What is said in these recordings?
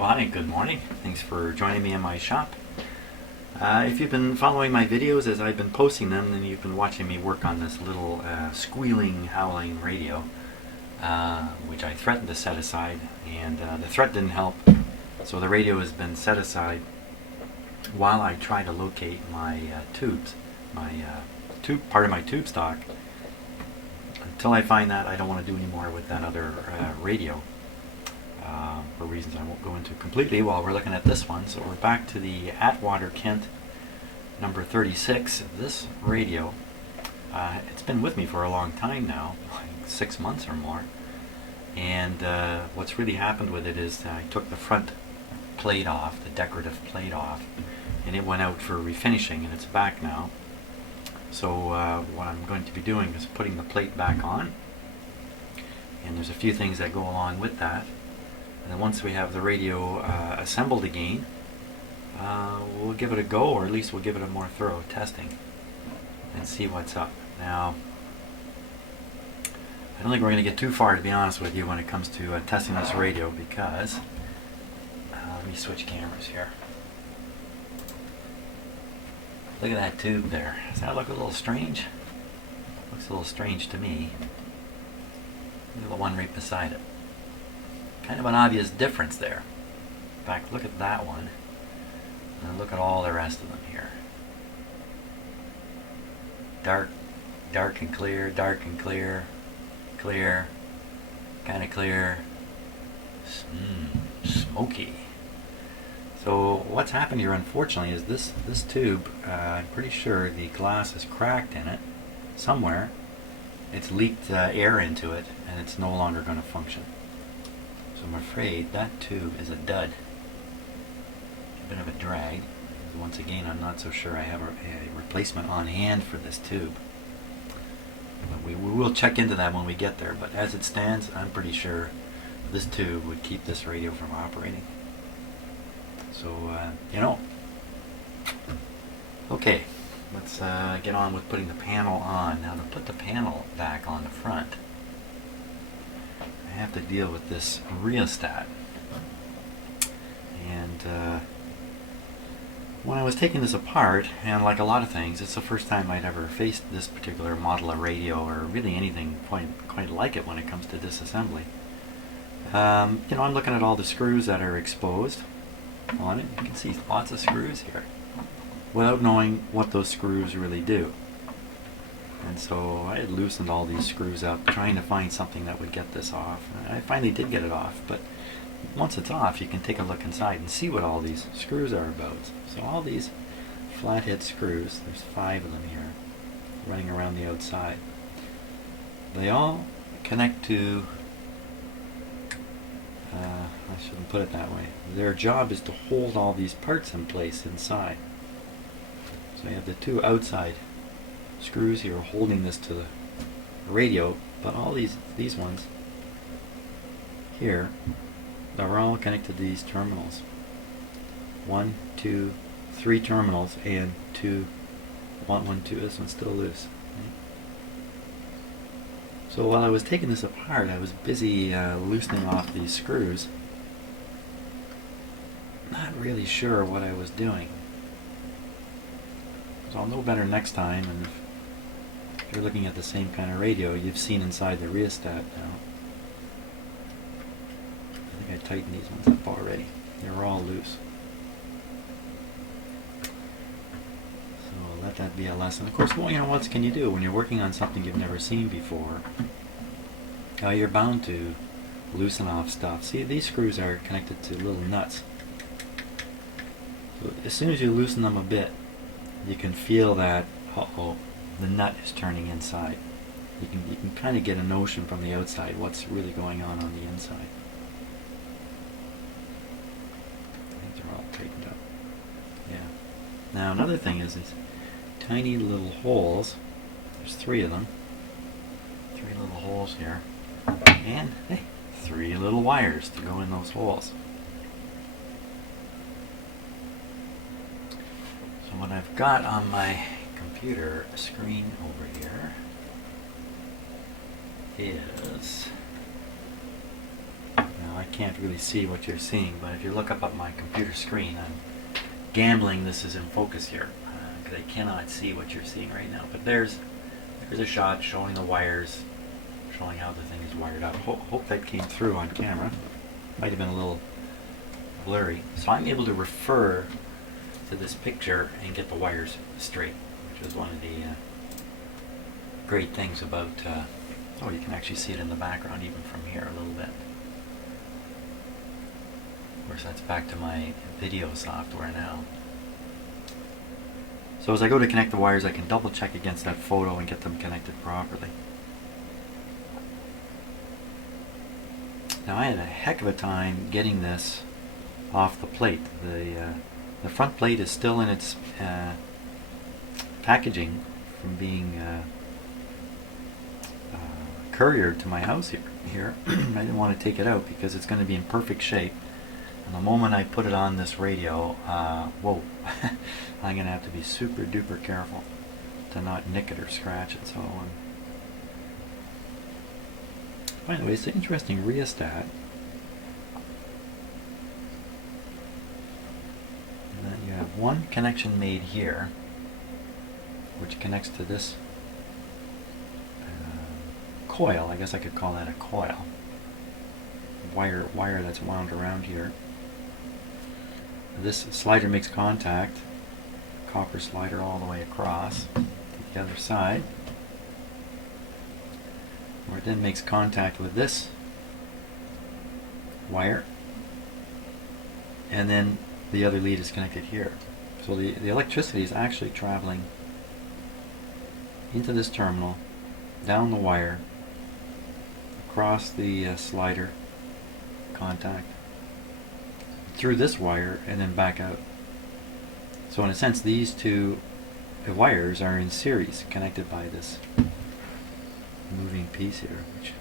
Well, hi, good morning. Thanks for joining me in my shop. If you've been following my videos as I've been posting them, then you've been watching me work on this little squealing, howling radio, which I threatened to set aside, and the threat didn't help. So the radio has been set aside while I try to locate my tubes, part of my tube stock. Until I find that, I don't want to do any more with that other radio. For reasons I won't go into completely while we're looking at this one. So we're back to the Atwater Kent number 36. This radio, it's been with me for a long time now, like 6 months or more. And what's really happened with it is I took the front plate off, the decorative plate off, and it went out for refinishing, and it's back now. So what I'm going to be doing is putting the plate back on, and there's a few things that go along with that. And then once we have the radio assembled again, we'll give it a go, or at least we'll give it a more thorough testing and see what's up. Now, I don't think we're going to get too far, to be honest with you, when it comes to testing this radio, because let me switch cameras here. Look at that tube there. Does that look a little strange? Looks a little strange to me. Look at the one right beside it. Kind of an obvious difference there. In fact, look at that one, and look at all the rest of them here. Dark and clear, dark and clear, clear, kind of clear, smoky. So what's happened here, unfortunately, is this tube, I'm pretty sure the glass is cracked in it somewhere. It's leaked air into it, and it's no longer going to function. So I'm afraid that tube is a dud. A bit of a drag. Once again, I'm not so sure I have a replacement on hand for this tube. But we will check into that when we get there. But as it stands, I'm pretty sure this tube would keep this radio from operating. So, Okay, let's get on with putting the panel on. Now, to put the panel back on the front, I have to deal with this rheostat. And when I was taking this apart, and like a lot of things, it's the first time I'd ever faced this particular model of radio, or really anything quite like it when it comes to disassembly. I'm looking at all the screws that are exposed on it. You can see lots of screws here, without knowing what those screws really do. And so I had loosened all these screws up, trying to find something that would get this off. And I finally did get it off, but once it's off, you can take a look inside and see what all these screws are about. So all these flathead screws, there's 5 of them here, running around the outside. They all connect to, I shouldn't put it that way. Their job is to hold all these parts in place inside. So you have the 2 outside screws here holding this to the radio, but all these ones here are all connected to these terminals. 1, 2, 3 terminals, and 2, 1, 2. This one's still loose. Right? So while I was taking this apart, I was busy loosening off these screws, not really sure what I was doing. So I'll know better next time, and if you're looking at the same kind of radio, you've seen inside the rheostat now. I think I tightened these ones up already. They were all loose. So let that be a lesson. Of course, what else can you do when you're working on something you've never seen before? You're bound to loosen off stuff. See, these screws are connected to little nuts. So as soon as you loosen them a bit, you can feel that, the nut is turning inside. You can kind of get a notion from the outside what's really going on the inside. I think they're all tightened up. Yeah. Now another thing is these tiny little holes. There's 3 of them. 3 little holes here. And, hey, 3 little wires to go in those holes. So what I've got on my computer screen over here is, now I can't really see what you're seeing, but if you look up at my computer screen, I'm gambling this is in focus here, because I cannot see what you're seeing right now. But there's a shot showing the wires, showing how the thing is wired up. Hope that came through on camera. Might have been a little blurry. So I'm able to refer to this picture and get the wires straight, which is one of the great things about, oh, you can actually see it in the background even from here a little bit. Of course, that's back to my video software now. So as I go to connect the wires, I can double check against that photo and get them connected properly. Now I had a heck of a time getting this off the plate. The front plate is still in its packaging from being couriered to my house here. I didn't want to take it out because it's going to be in perfect shape. And the moment I put it on this radio, whoa, I'm going to have to be super duper careful to not nick it or scratch it. So by the way, it's an interesting rheostat. And then you have one connection made here, which connects to this coil. I guess I could call that a coil. Wire that's wound around here. This slider makes contact, copper slider all the way across to the other side, where it then makes contact with this wire, and then the other lead is connected here. So the electricity is actually traveling into this terminal, down the wire, across the slider contact, through this wire, and then back out. So in a sense, these two wires are in series, connected by this moving piece here, which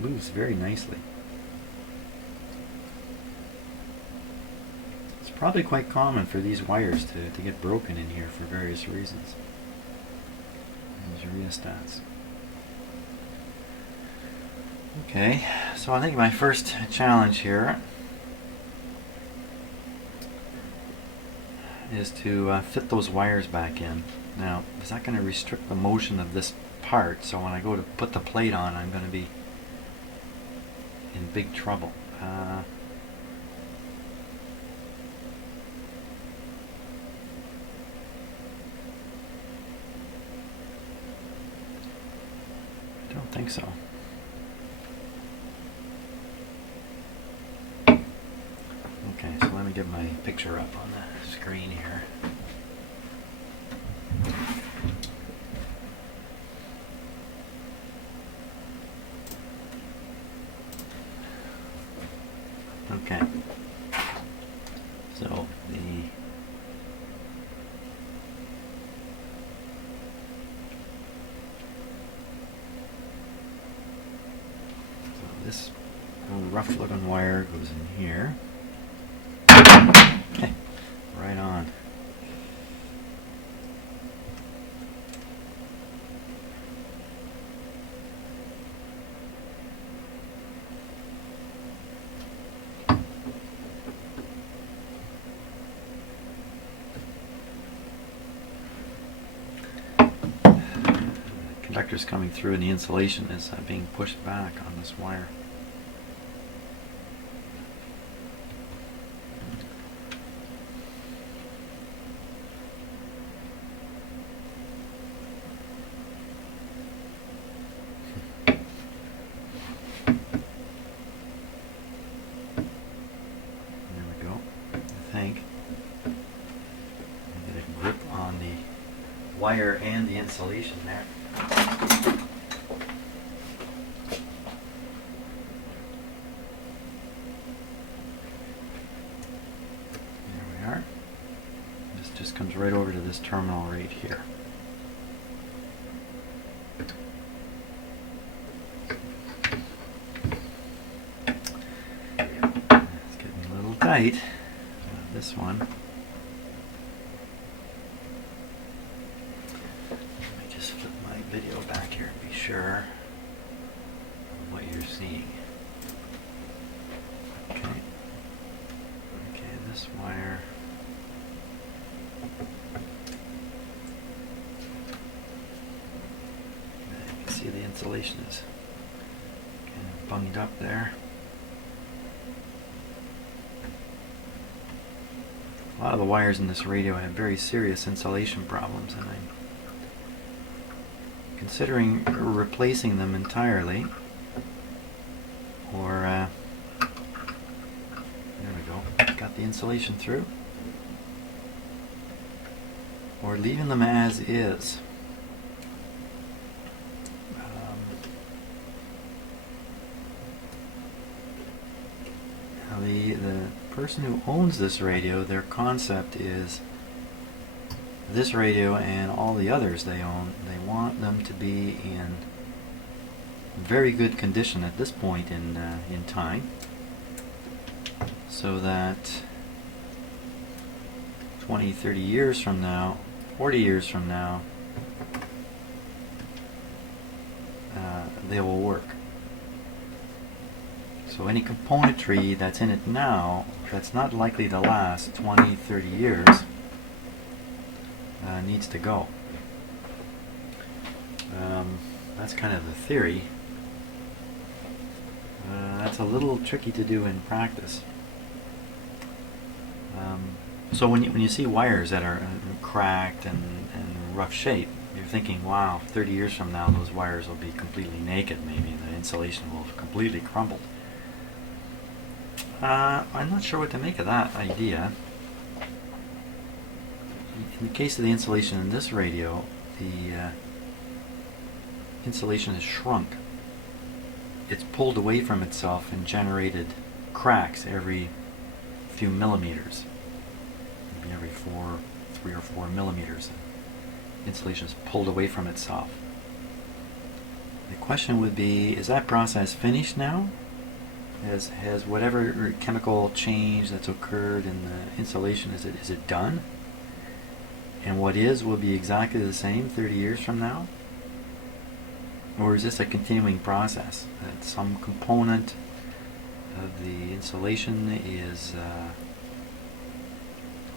moves very nicely. It's probably quite common for these wires to get broken in here for various reasons. These rheostats. Okay, so I think my first challenge here is to fit those wires back in. Now, is that going to restrict the motion of this part? So when I go to put the plate on, I'm going to be in big trouble. I don't think so. Okay, so let me get my picture up on the screen here. Okay, so this rough looking wire goes in here. Okay, right on. Conductors coming through and the insulation is being pushed back on this wire. Wire and the insulation there. There we are. This just comes right over to this terminal right here. It's getting a little tight. This one. Video back here and be sure of what you're seeing. this wire. You can see the insulation is kind of bunged up there. A lot of the wires in this radio have very serious insulation problems, and I'm considering replacing them entirely, or there we go, got the insulation through, or leaving them as is. Now the person who owns this radio, their concept is this radio and all the others they own, they want them to be in very good condition at this point in time, so that 20, 30 years from now, 40 years from now, they will work. So any componentry that's in it now that's not likely to last 20, 30 years needs to go. That's kind of the theory. That's a little tricky to do in practice. So when you see wires that are cracked and rough shape, you're thinking, wow, 30 years from now those wires will be completely naked, maybe the insulation will have completely crumbled. I'm not sure what to make of that idea. In the case of the insulation in this radio, the insulation has shrunk. It's pulled away from itself and generated cracks every few millimeters, maybe every 3 or 4 millimeters. Insulation is pulled away from itself. The question would be, is that process finished now? Has whatever chemical change that's occurred in the insulation, is it done? And what will be exactly the same 30 years from now? Or is this a continuing process, that some component of the insulation is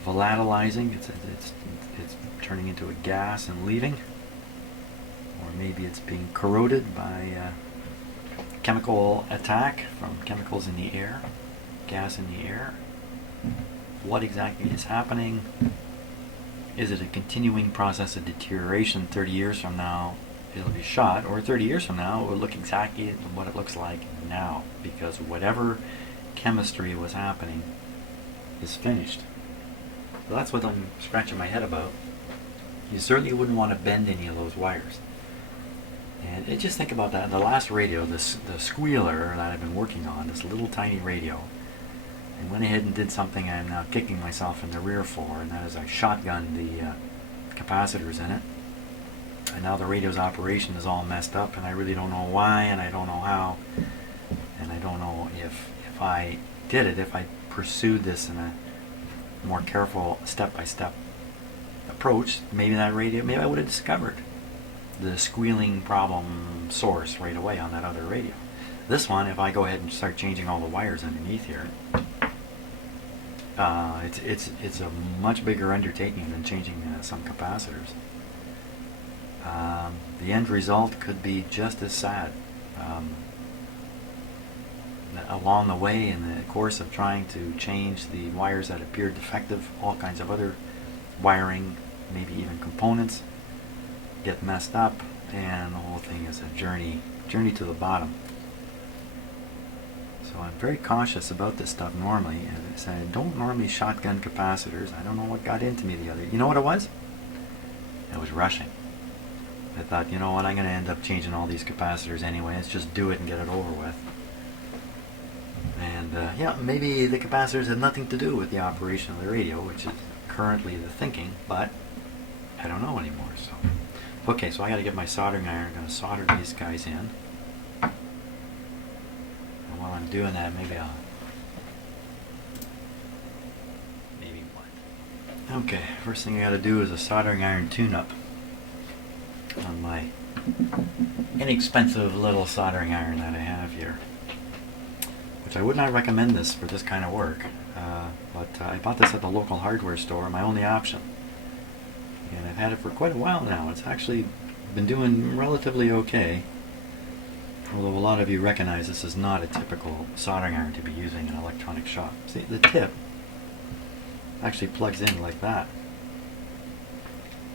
volatilizing, it's turning into a gas and leaving? Or maybe it's being corroded by chemical attack from chemicals in the air, gas in the air? What exactly is happening? Is it a continuing process of deterioration? 30 years from now it'll be shot, or 30 years from now it will look exactly what it looks like now, because whatever chemistry was happening is finished. So that's what I'm scratching my head about. You certainly wouldn't want to bend any of those wires. And just think about that. The last radio, the squealer that I've been working on, this little tiny radio, I went ahead and did something I'm now kicking myself in the rear for, and that is I shotgunned the capacitors in it. And now the radio's operation is all messed up, and I really don't know why, and I don't know how, and I don't know if I did it, if I pursued this in a more careful step-by-step approach, maybe that radio, maybe I would have discovered the squealing problem source right away on that other radio. This one, if I go ahead and start changing all the wires underneath here, it's a much bigger undertaking than changing some capacitors. The end result could be just as sad. Along the way, in the course of trying to change the wires that appeared defective, all kinds of other wiring, maybe even components, get messed up, and the whole thing is a journey to the bottom. So I'm very cautious about this stuff normally, and I don't normally shotgun capacitors. I don't know what got into me the other. You know what it was? I was rushing. I thought, you know what, I'm going to end up changing all these capacitors anyway. Let's just do it and get it over with. And yeah, maybe the capacitors had nothing to do with the operation of the radio, which is currently the thinking, but I don't know anymore. So, okay, so I got to get my soldering iron. I'm going to solder these guys in. And while I'm doing that, maybe what? Okay, first thing I got to do is a soldering iron tune-up on my inexpensive little soldering iron that I have here, which I would not recommend this for this kind of work. but I bought this at the local hardware store, my only option. And I've had it for quite a while now. It's actually been doing relatively okay. Although a lot of you recognize this is not a typical soldering iron to be using in an electronic shop. See, the tip actually plugs in like that.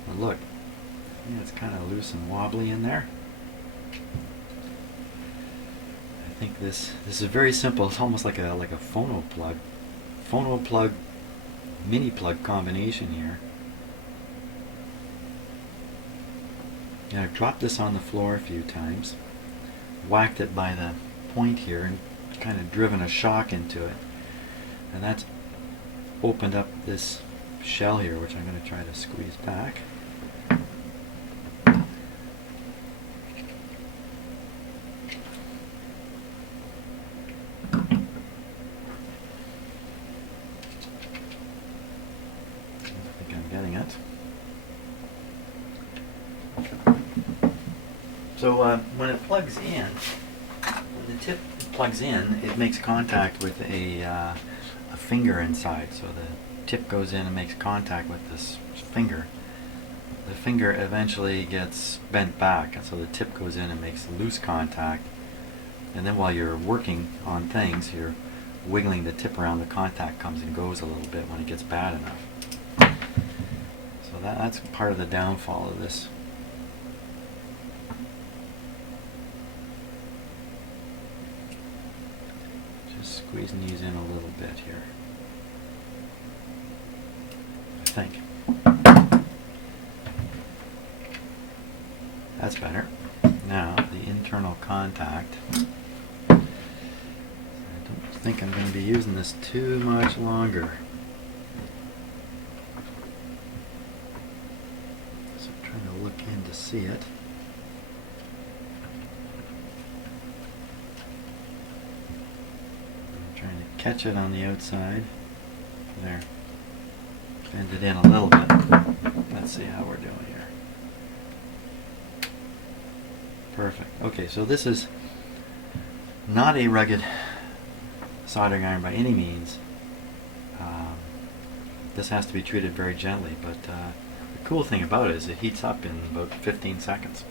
But look, yeah, it's kind of loose and wobbly in there. I think this is very simple. It's almost like a phono plug mini plug combination here. And I've dropped this on the floor a few times, whacked it by the point here, and kind of driven a shock into it. And that's opened up this shell here, which I'm going to try to squeeze back. I think I'm getting it. So when it plugs in, when the tip plugs in, it makes contact with a finger inside. So the tip goes in and makes contact with this finger. The finger eventually gets bent back, and so the tip goes in and makes loose contact. And then while you're working on things, you're wiggling the tip around, the contact comes and goes a little bit when it gets bad enough. So that's part of the downfall of this. Just squeezing these in a little bit here, I think. That's better. Now, the internal contact. I don't think I'm going to be using this too much longer. So I'm trying to look in to see it. I'm trying to catch it on the outside. There. Bend it in a little bit. Let's see how we're doing here. Perfect. Okay, so this is not a rugged soldering iron by any means. This has to be treated very gently, but the cool thing about it is it heats up in about 15 seconds.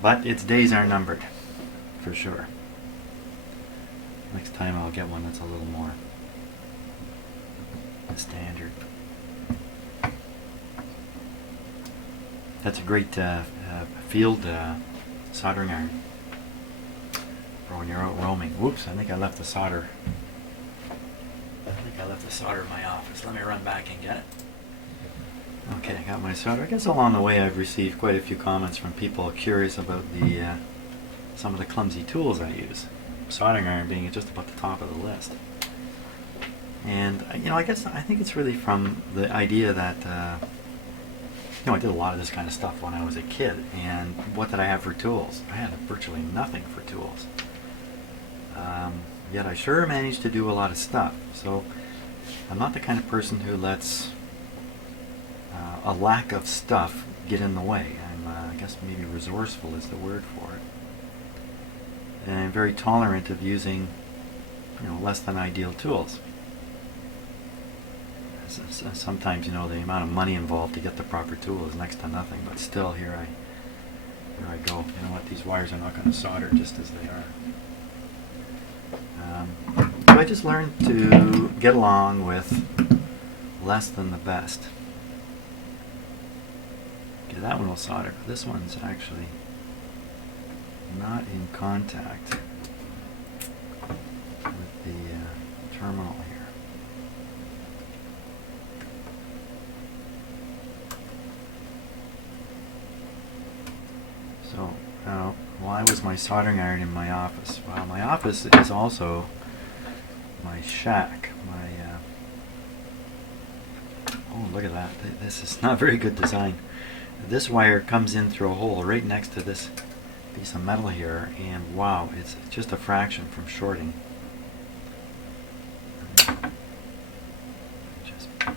But its days are numbered, for sure. Next time I'll get one that's a little more standard. That's a great field soldering iron for when you're out roaming. Whoops, I think I left the solder. In my office. Let me run back and get it. Okay, I got my solder. I guess along the way I've received quite a few comments from people curious about some of the clumsy tools I use. Soldering iron being just about the top of the list. And I think it's really from the idea that I did a lot of this kind of stuff when I was a kid, and what did I have for tools? I had virtually nothing for tools. Yet I sure managed to do a lot of stuff. So I'm not the kind of person who lets a lack of stuff get in the way. I guess maybe resourceful is the word for it. And I'm very tolerant of using less than ideal tools. Sometimes the amount of money involved to get the proper tool is next to nothing, but still here I go. You know what, these wires are not going to solder just as they are. So I just learned to get along with less than the best. Okay, that one will solder, but this one's actually not in contact with the terminal here. So, why was my soldering iron in my office? Well, my office is also my shack. Oh, look at that. This is not very good design. This wire comes in through a hole right next to this piece of metal here, and wow, it's just a fraction from shorting. Just pull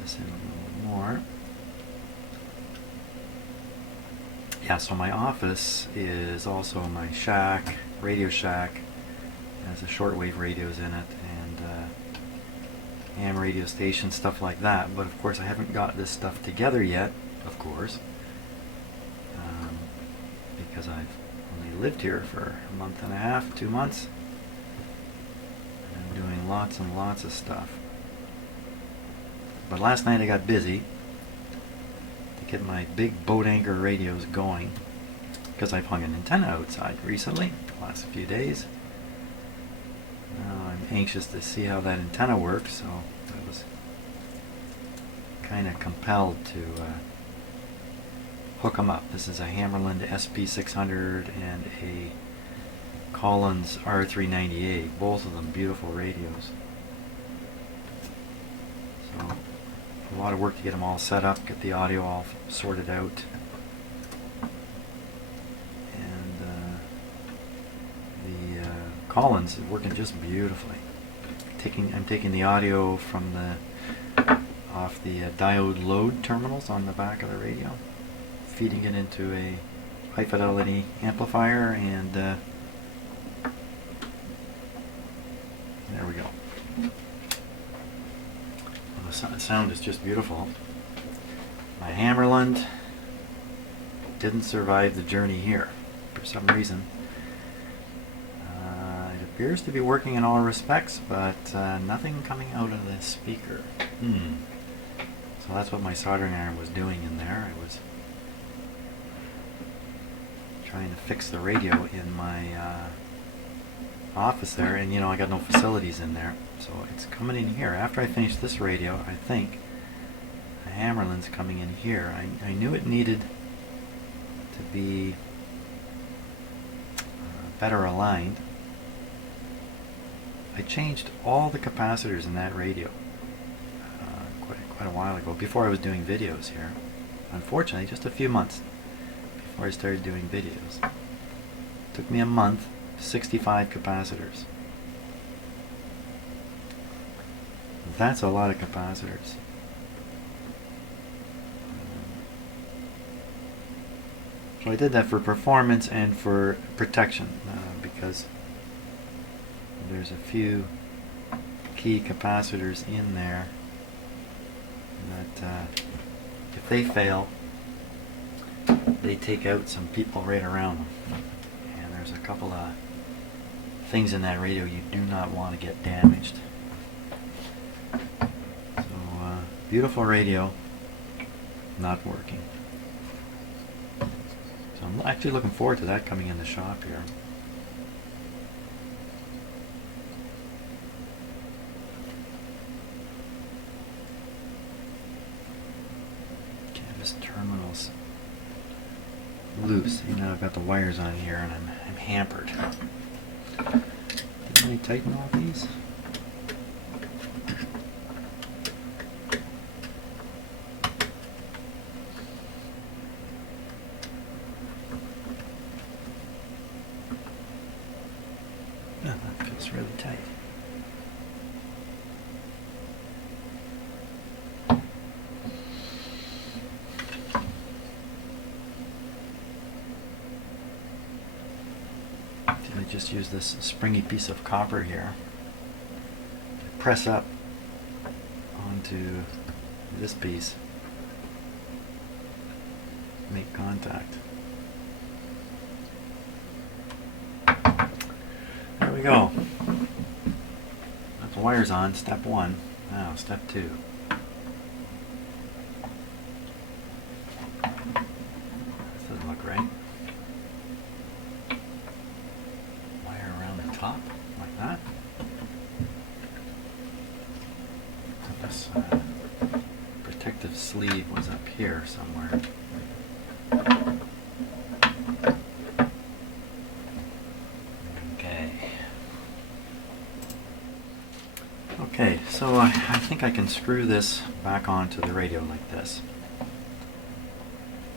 this in a little more. Yeah, so my office is also my shack, radio shack. As the shortwave radios in it, and ham radio stations, stuff like that. But of course I haven't got this stuff together yet, of course, because I've only lived here for a month and a half, 2 months. I'm doing lots and lots of stuff. But last night I got busy to get my big boat anchor radios going, because I've hung an antenna outside recently, the last few days. Now I'm anxious to see how that antenna works, so I was kind of compelled to hook them up. This is a Hammerland SP600 and a Collins R398, both of them beautiful radios. So a lot of work to get them all set up, get the audio all sorted out. Collins is working just beautifully. I'm taking the audio from off the diode load terminals on the back of the radio, feeding it into a high fidelity amplifier, and there we go. Well, the sound is just beautiful. My Hammerland didn't survive the journey here for some reason. Appears to be working in all respects, but nothing coming out of the speaker. So that's what my soldering iron was doing in there. I was trying to fix the radio in my office there, and I got no facilities in there, so it's coming in here. After I finish this radio, I think the Hammerland's coming in here. I knew it needed to be better aligned. I changed all the capacitors in that radio quite a while ago, before I was doing videos here. Unfortunately, just a few months before I started doing videos. It took me a month, 65 capacitors. That's a lot of capacitors. So I did that for performance and for protection, because there's a few key capacitors in there that if they fail, they take out some people right around them. And there's a couple of things in that radio you do not want to get damaged. So beautiful radio, not working. So I'm actually looking forward to that coming in the shop here. This terminal's loose. I've got the wires on here, and I'm hampered. Didn't really tighten all these. Yeah, that feels really tight. I just use this springy piece of copper here to press up onto this piece, make contact. There we go. Got the wires on, step 1. Now step 2. This doesn't look right. Top, like that. So this protective sleeve was up here somewhere. Okay, so I think I can screw this back onto the radio like this,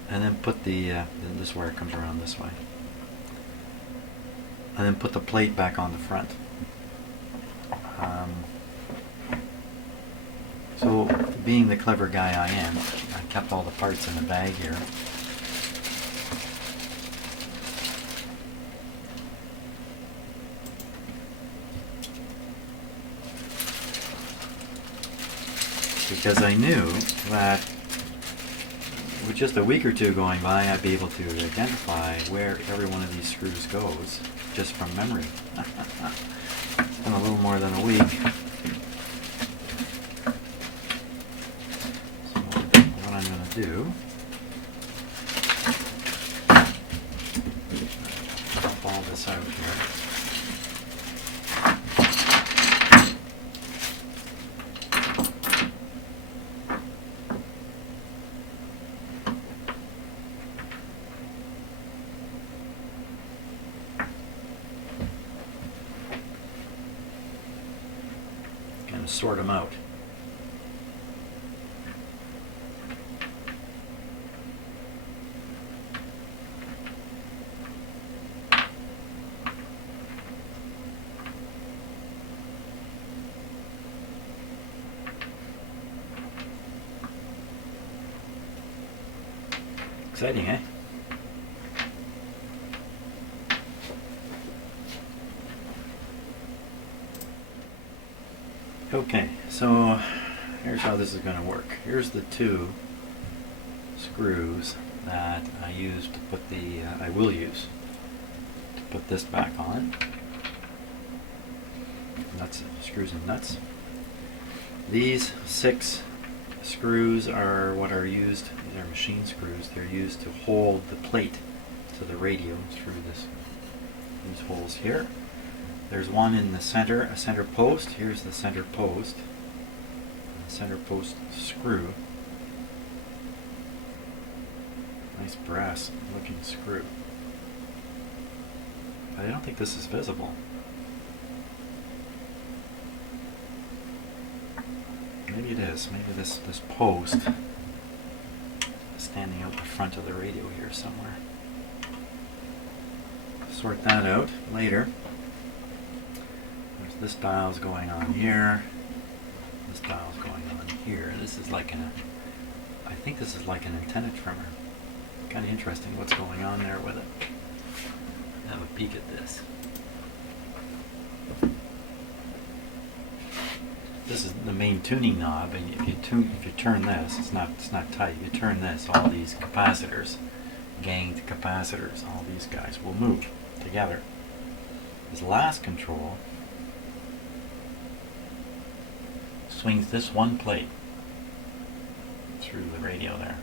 and then put this wire comes around this way, and then put the plate back on the front. So being the clever guy I am, I kept all the parts in the bag here. because I knew that with just a week or two going by, I'd be able to identify where every one of these screws goes just from memory. It's been a little more than a week. So what I'm going to do, pop all this out here. Sort them out. Exciting, eh? Okay, so here's how this is going to work. Here's the two screws that I used to put the, I will use to put this back on. Nuts, screws and nuts. These 6 screws are what are used, these are machine screws, they're used to hold the plate to the radio through these holes here. There's one in the center, a center post. Here's the center post. The center post screw. Nice brass looking screw. But I don't think this is visible. Maybe it is. Maybe this post is standing out the front of the radio here somewhere. Sort that out later. This dial's going on here. This dial's going on here. This is like I think this is like an antenna trimmer. Kind of interesting what's going on there with it. Have a peek at this. This is the main tuning knob, and if you turn this, it's not tight. If you turn this, all these capacitors, gained capacitors, all these guys will move together. This last control swings this one plate through the radio there.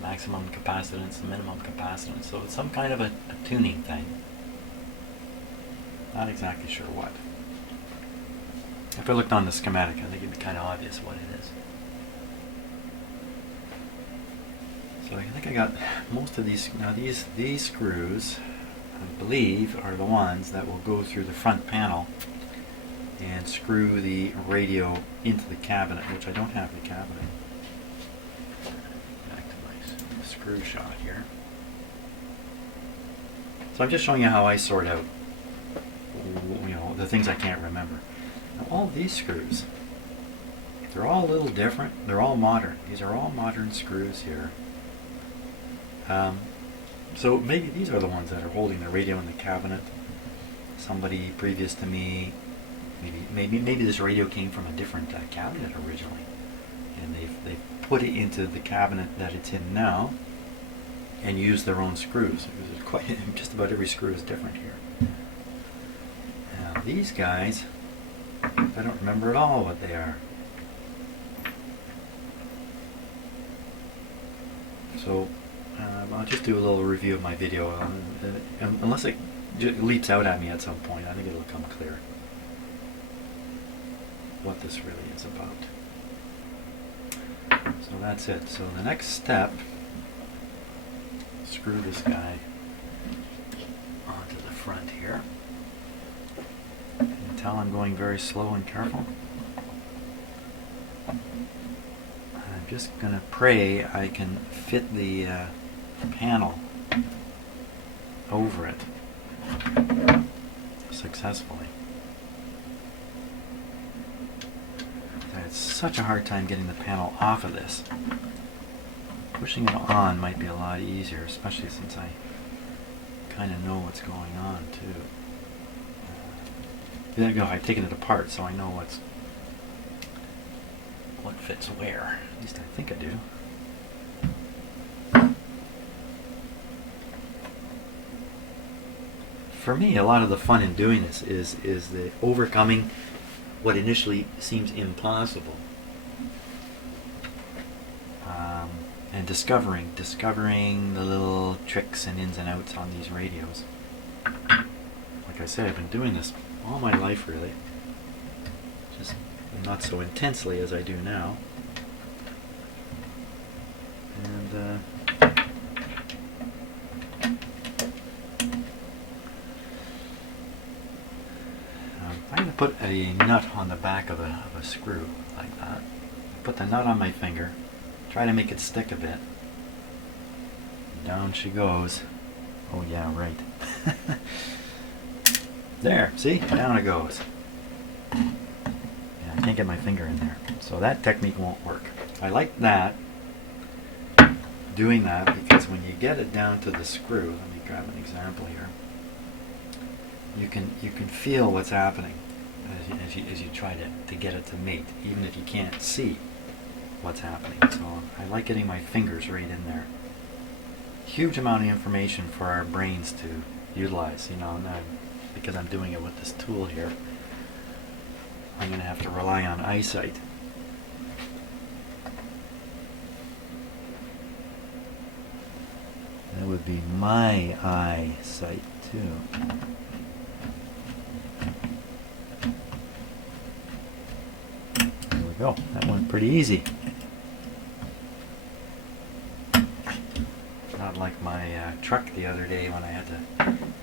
Maximum capacitance, minimum capacitance. So it's some kind of a tuning thing. Not exactly sure what. If I looked on the schematic, I think it'd be kind of obvious what it is. So I think I got most of these. Now these screws, I believe, are the ones that will go through the front panel and screw the radio into the cabinet, which I don't have the cabinet. Back to my screw shot here. So I'm just showing you how I sort out, the things I can't remember. Now all of these screws, they're all a little different. They're all modern. These are all modern screws here. So maybe these are the ones that are holding the radio in the cabinet. Somebody previous to me, maybe this radio came from a different cabinet originally, and they've put it into the cabinet that it's in now, and used their own screws. Just about every screw is different here. Now these guys, I don't remember at all what they are. So I'll just do a little review of my video, unless it leaps out at me at some point. I think it'll become clear what this really is about. So that's it. So the next step, screw this guy onto the front here. Can you tell I'm going very slow and careful? I'm just going to pray I can fit the panel over it successfully. I had such a hard time getting the panel off of this. Pushing it on might be a lot easier, especially since I kind of know what's going on too. I've taken it apart, so I know fits where. At least I think I do. For me, a lot of the fun in doing this is the overcoming what initially seems impossible, and discovering the little tricks and ins and outs on these radios. Like I said, I've been doing this all my life, really. Just not so intensely as I do now. And I'm going to put a nut on the back of a screw like that. Put the nut on my finger, try to make it stick a bit. Down she goes. Oh yeah, right. There, see? Down it goes. Yeah, I can't get my finger in there. So that technique won't work. I like that, doing that, because when you get it down to the screw, let me grab an example here. You can feel what's happening as you try to get it to mate, even if you can't see what's happening. So I like getting my fingers right in there. Huge amount of information for our brains to utilize, you know, and because I'm doing it with this tool here, I'm going to have to rely on eyesight. That would be my eyesight too. There we go. That went pretty easy. Not like my truck the other day when I had to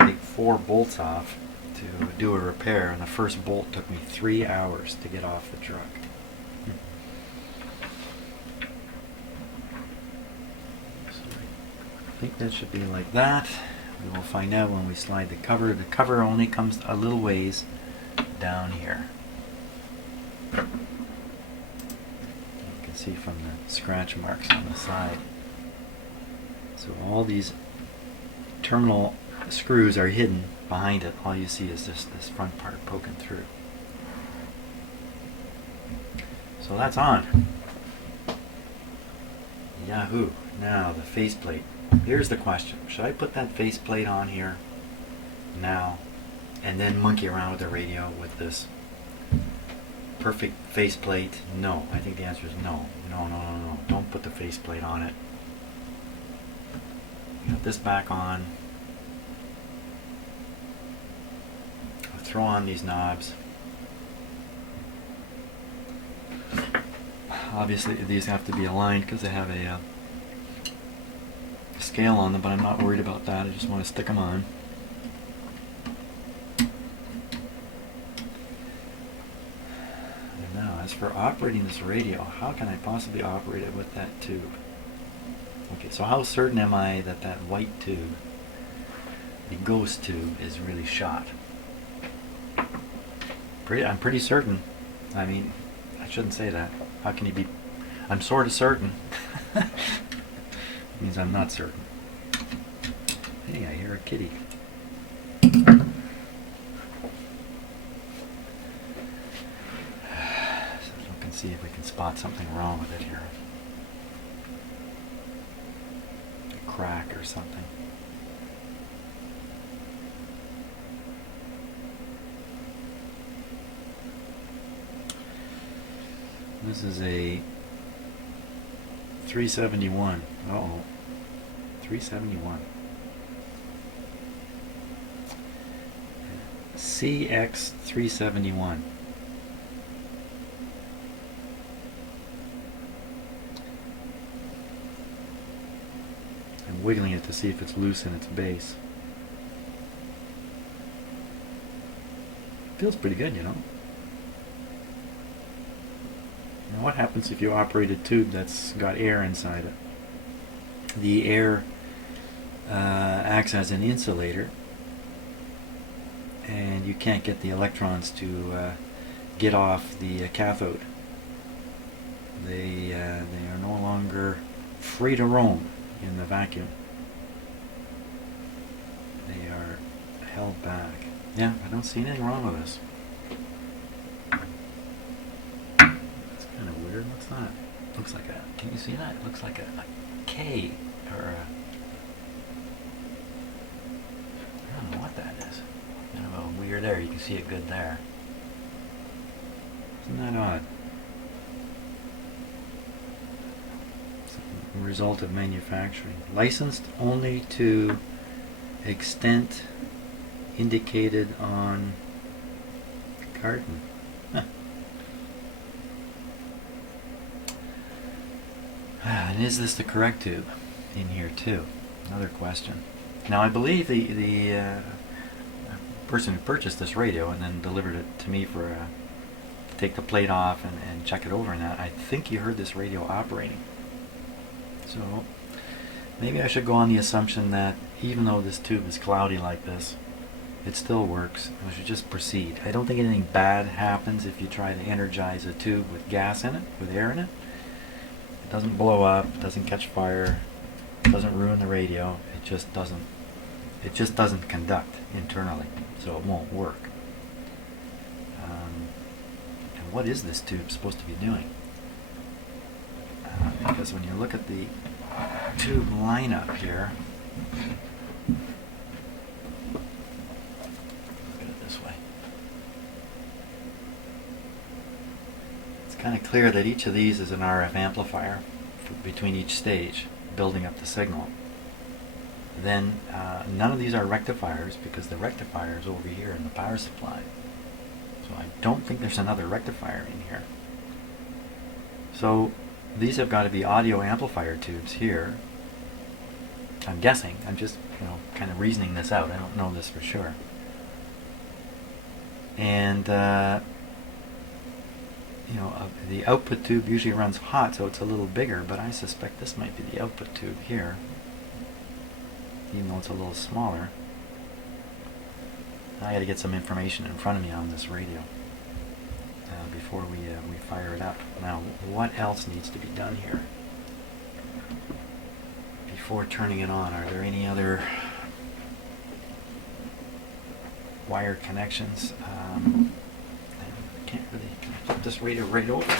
take 4 bolts off to do a repair, and the first bolt took me 3 hours to get off the truck. So I think that should be like that. We will find out when we slide the cover. The cover only comes a little ways down here. You can see from the scratch marks on the side. So all these terminal screws are hidden behind it. All you see is this front part poking through. So that's on. Yahoo! Now the faceplate. Here's the question. Should I put that faceplate on here now and then monkey around with the radio with this perfect faceplate? No. I think the answer is no. No. Don't put the faceplate on it. Got this back on. I'll throw on these knobs. Obviously these have to be aligned because they have a scale on them, but I'm not worried about that. I just want to stick them on. And now, as for operating this radio, how can I possibly operate it with that tube? Okay, so how certain am I that that white tube, the ghost tube, is really shot? I'm pretty certain. I mean, I shouldn't say that. How can you be? I'm sort of certain. Means I'm not certain. Hey, I hear a kitty. So we can see if we can spot something wrong with it here. A crack or something. This is a 371. Uh-oh. 371. CX 371. I'm wiggling it to see if it's loose in its base. Feels pretty good, you know. Now what happens if you operate a tube that's got air inside it? The air acts as an insulator, and you can't get the electrons to get off the cathode. They are no longer free to roam in the vacuum. They are held back. Yeah, I don't see anything wrong with this. It's kind of weird. What's It's not. Looks like a. Can you see that? It looks like a K or a. I don't know what that is. Kind of a weird there. You can see it good there. Isn't that odd? It's a result of manufacturing. Licensed only to extent indicated on carton. Huh. And is this the correct tube in here too? Another question. Now I believe the person who purchased this radio and then delivered it to me for to take the plate off and check it over and that, I think you heard this radio operating. So maybe I should go on the assumption that even though this tube is cloudy like this, it still works. I should just proceed. I don't think anything bad happens if you try to energize a tube with gas in it, with air in it. It doesn't blow up, it doesn't catch fire, it doesn't ruin the radio. It just doesn't conduct internally, so it won't work. And what is this tube supposed to be doing? Because when you look at the tube lineup here, look at it this way. It's kind of clear that each of these is an RF amplifier between each stage, building up the signal. Then none of these are rectifiers because the rectifier is over here in the power supply. So I don't think there's another rectifier in here. So these have got to be audio amplifier tubes here. I'm guessing. I'm just, kind of reasoning this out. I don't know this for sure. And the output tube usually runs hot, so it's a little bigger, but I suspect this might be the output tube here, even though it's a little smaller. I got to get some information in front of me on this radio before we fire it up. Now, what else needs to be done here before turning it on? Are there any other wire connections? I can't really flip this radio right over.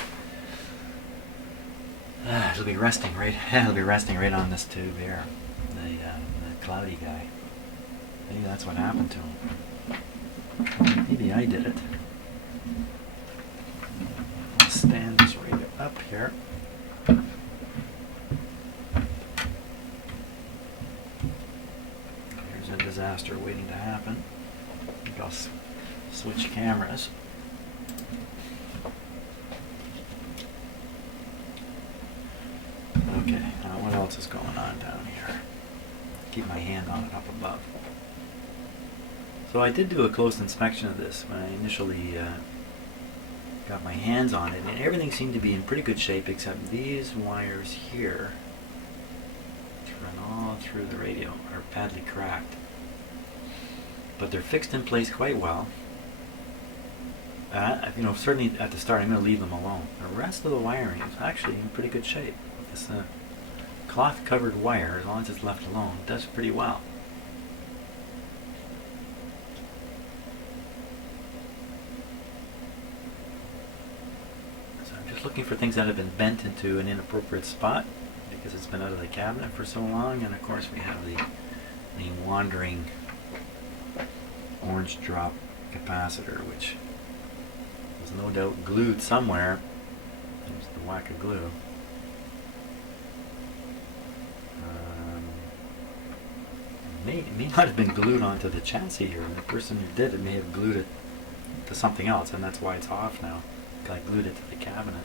It'll be resting right. It'll be resting right on this tube here. The cloudy guy. Maybe that's what happened to him. Maybe I did it. I'll stand this radio up here. Here's a disaster waiting to happen. I think I'll switch cameras. Okay, what else is going on down here? Keep my hand on it up above. So I did do a close inspection of this when I initially got my hands on it, and everything seemed to be in pretty good shape except these wires here run all through the radio, are badly cracked. But they're fixed in place quite well. Certainly at the start I'm going to leave them alone. The rest of the wiring is actually in pretty good shape. This cloth covered wire, as long as it's left alone, does pretty well. So I'm just looking for things that have been bent into an inappropriate spot because it's been out of the cabinet for so long, and of course we have the wandering orange drop capacitor, which is no doubt glued somewhere. There's the whack of glue. It may not have been glued onto the chassis here, and the person who did it may have glued it to something else, and that's why it's off now. I glued it to the cabinet.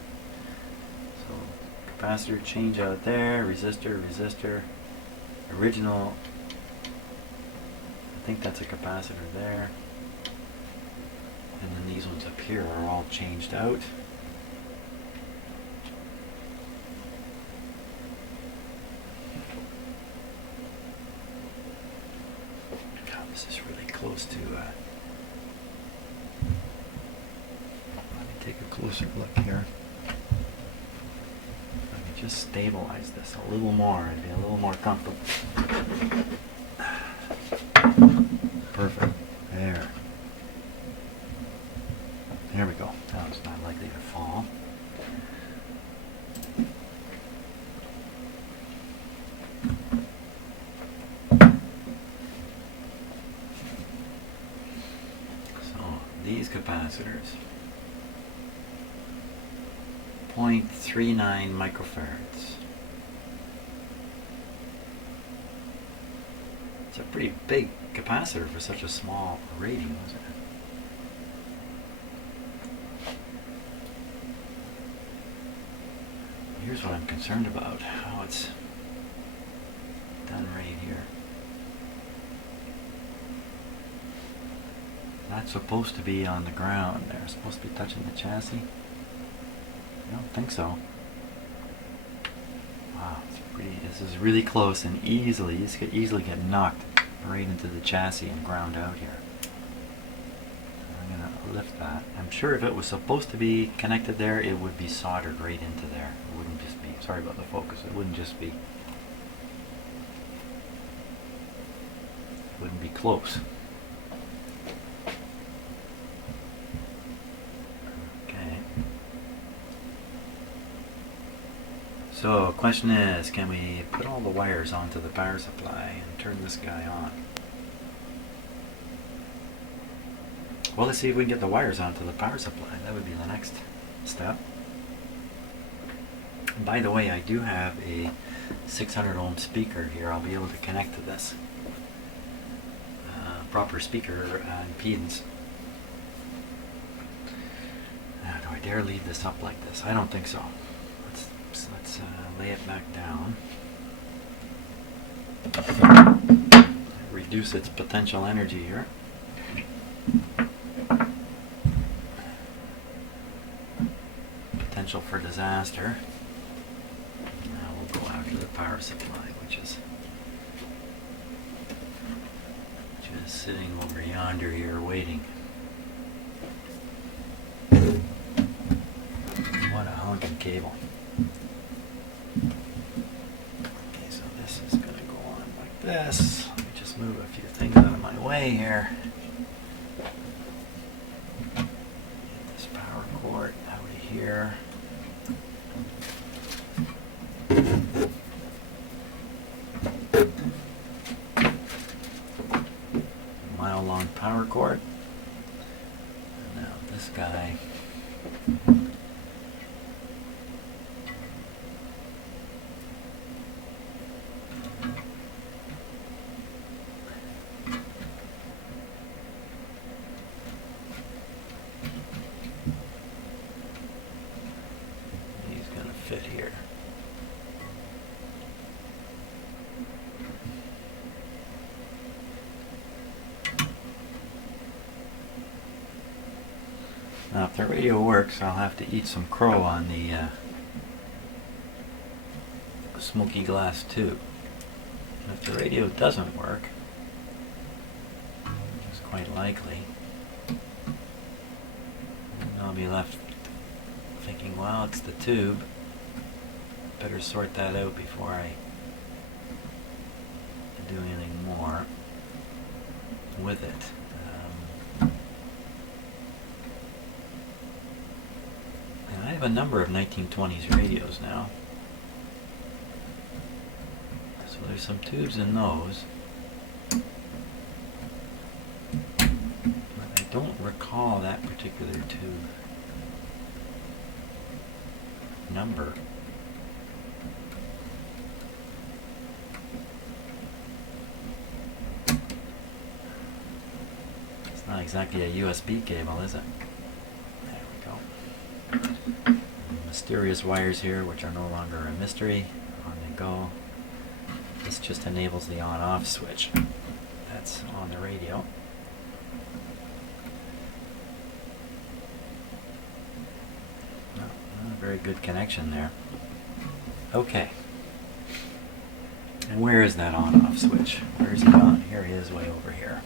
So capacitor change out there, resistor, original. I think that's a capacitor there. And then these ones up here are all changed out. God, this is really close to let me take a closer look here. If I can just stabilize this a little more, I'd be a little more comfortable. Perfect. There we go. Now it's not likely to fall. these capacitors. 0.39 microfarads. It's a pretty big capacitor for such a small rating, wasn't it? Here's what I'm concerned about, how it's done right here. Not supposed to be on the ground. They're supposed to be touching the chassis. I don't think so. Wow, it's pretty. This is really close and easily. This could easily get knocked right into the chassis and ground out here. I'm gonna lift that. I'm sure if it was supposed to be connected there, it would be soldered right into there. It wouldn't just be. Sorry about the focus. It wouldn't just be. It wouldn't be close. So, question is, can we put all the wires onto the power supply and turn this guy on? Well, let's see if we can get the wires onto the power supply. That would be the next step. By the way, I do have a 600 ohm speaker here. I'll be able to connect to this proper speaker impedance. Do I dare leave this up like this? I don't think so. Let's lay it back down. Reduce its potential energy here. Potential for disaster. Now we'll go after the power supply, which is sitting over yonder here waiting. What a honking cable. Okay, so this is going to go on like this. Let me just move a few things out of my way here. Get this power cord out of here. Mile-long power cord. And now this guy. He's going to fit here. Now, if the radio works, I'll have to eat some crow on the smoky glass tube. And if the radio doesn't work, which is quite likely, then I'll be left thinking, well, it's the tube. Better sort that out before I do anything more with it. I have a number of 1920s radios now. So there's some tubes in those. But I don't recall that particular tube number. It's not exactly a USB cable, is it? Mysterious wires here, which are no longer a mystery. On they go. This just enables the on-off switch. That's on the radio. Not a very good connection there. Okay. And where is that on-off switch? Where is he gone? Here he is, way over here.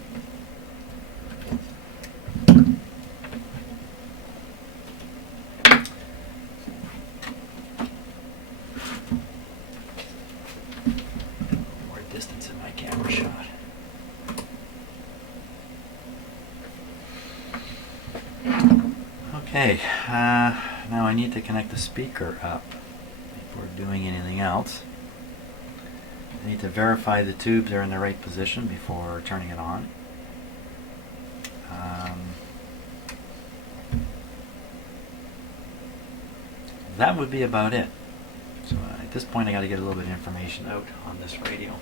Okay, now I need to connect the speaker up before doing anything else. I need to verify the tubes are in the right position before turning it on. that would be about it. So at this point I got to get a little bit of information out on this radio.